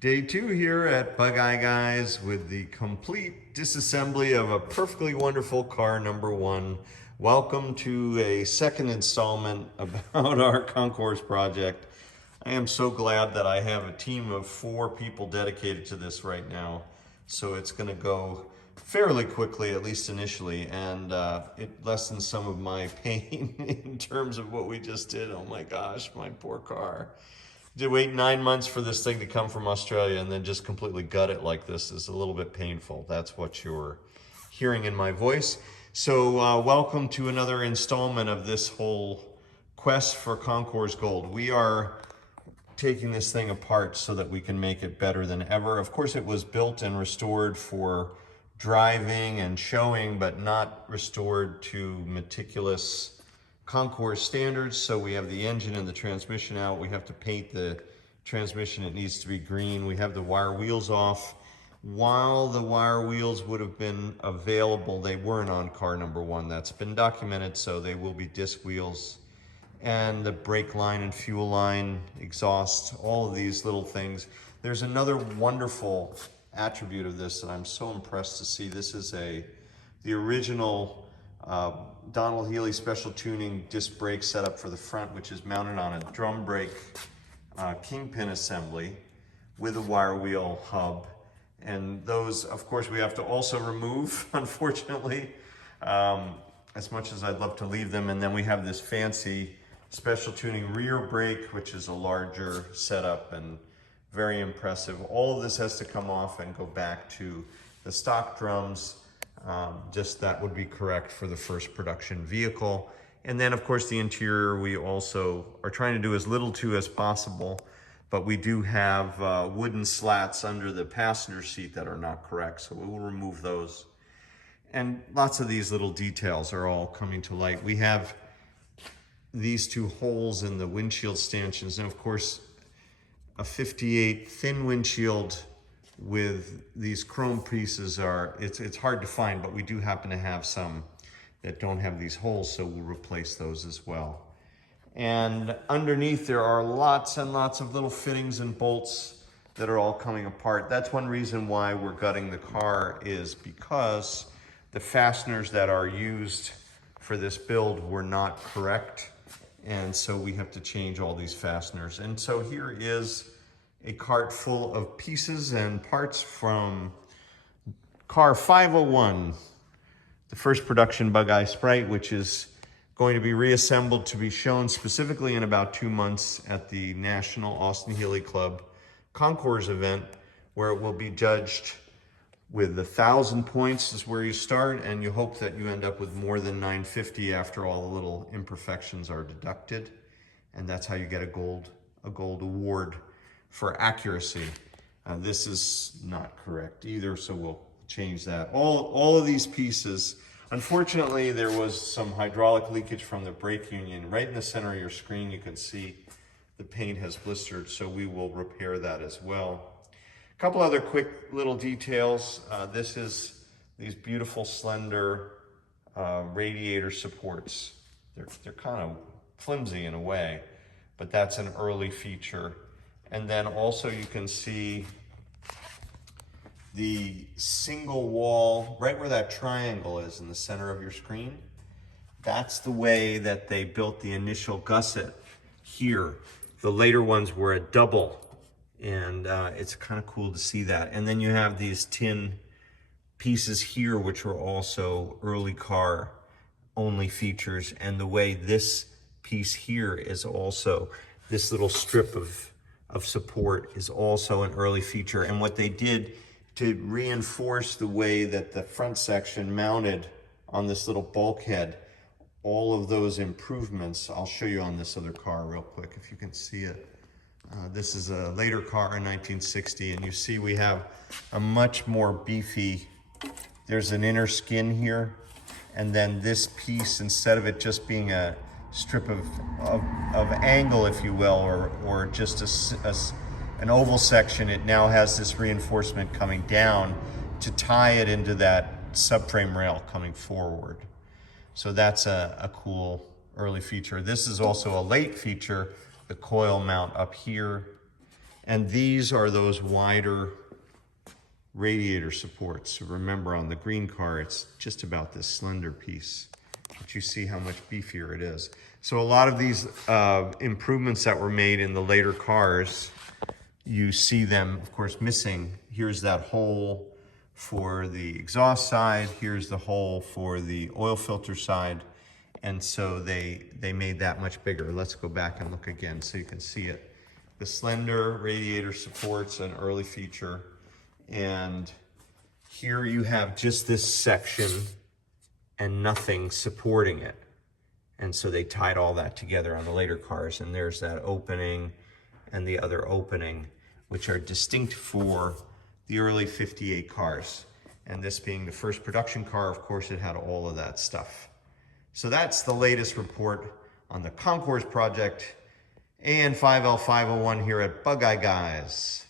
Day 2 here at Bug Eye Guys with the complete disassembly of a perfectly wonderful car number 1. Welcome to a second installment about our concours project. I am so glad that I have a team of 4 people dedicated to this right now. So it's going to go fairly quickly, at least initially, and it lessens some of my pain in terms of what we just did. Oh my gosh, my poor car. To wait 9 months for this thing to come from Australia and then just completely gut it like this is a little bit painful. That's what you're hearing in my voice. So welcome to another installment of this whole quest for Concours Gold. We are taking this thing apart so that we can make it better than ever. Of course, it was built and restored for driving and showing, but not restored to meticulous concours standards. So we have the engine and the transmission out. We have to paint the transmission. It needs to be green. We have the wire wheels off. While the wire wheels would have been available, they weren't on car number 1. That's been documented, so they will be disc wheels. And the brake line and fuel line, exhaust, all of these little things. There's another wonderful attribute of this that I'm so impressed to see. This is the original Donald Healy special tuning disc brake setup for the front, which is mounted on a drum brake kingpin assembly with a wire wheel hub. And those, of course, we have to also remove, unfortunately, as much as I'd love to leave them. And then we have this fancy special tuning rear brake, which is a larger setup and very impressive. All of this has to come off and go back to the stock drums. Just that would be correct for the first production vehicle. And then of course the interior we also are trying to do as little to as possible, but we do have wooden slats under the passenger seat that are not correct, so we will remove those. And lots of these little details are all coming to light. We have these 2 holes in the windshield stanchions, and of course a 58 thin windshield with these chrome pieces it's hard to find, but we do happen to have some that don't have these holes, so we'll replace those as well. And underneath there are lots and lots of little fittings and bolts that are all coming apart. That's one reason why we're gutting the car, is because the fasteners that are used for this build were not correct, and so we have to change all these fasteners. And so here is a cart full of pieces and parts from car 501, the first production Bug Eye Sprite, which is going to be reassembled to be shown specifically in about 2 months at the National Austin Healey Club Concours event, where it will be judged with 1,000 points is where you start, and you hope that you end up with more than 950 after all the little imperfections are deducted, and that's how you get a gold award for accuracy. This is not correct either, so we'll change that. All of these pieces, unfortunately, there was some hydraulic leakage from the brake union. Right in the center of your screen, you can see the paint has blistered, so we will repair that as well. A couple other quick little details. This is these beautiful slender radiator supports. They're kind of flimsy in a way, but that's an early feature. And then also you can see the single wall, right where that triangle is in the center of your screen. That's the way that they built the initial gusset here. The later ones were a double, and it's kind of cool to see that. And then you have these tin pieces here, which were also early car only features. And the way this piece here is also, this little strip of support is also an early feature. And what they did to reinforce the way that the front section mounted on this little bulkhead, all of those improvements, I'll show you on this other car real quick if you can see it. This is a later car in 1960, and you see we have a much more beefy, there's an inner skin here, and then this piece, instead of it just being a strip of angle, if you will, or just an oval section, it now has this reinforcement coming down to tie it into that subframe rail coming forward. So that's a cool early feature. This is also a late feature, the coil mount up here. And these are those wider radiator supports. So remember, on the green car, it's just about this slender piece, but you see how much beefier it is. So a lot of these improvements that were made in the later cars, you see them, of course, missing. Here's that hole for the exhaust side. Here's the hole for the oil filter side. And so they made that much bigger. Let's go back and look again so you can see it. The slender radiator supports, an early feature. And here you have just this section and nothing supporting it. And so they tied all that together on the later cars. And there's that opening and the other opening, which are distinct for the early 58 cars. And this being the first production car, of course, it had all of that stuff. So that's the latest report on the concours project, AN5L501 here at Bug Eye Guys.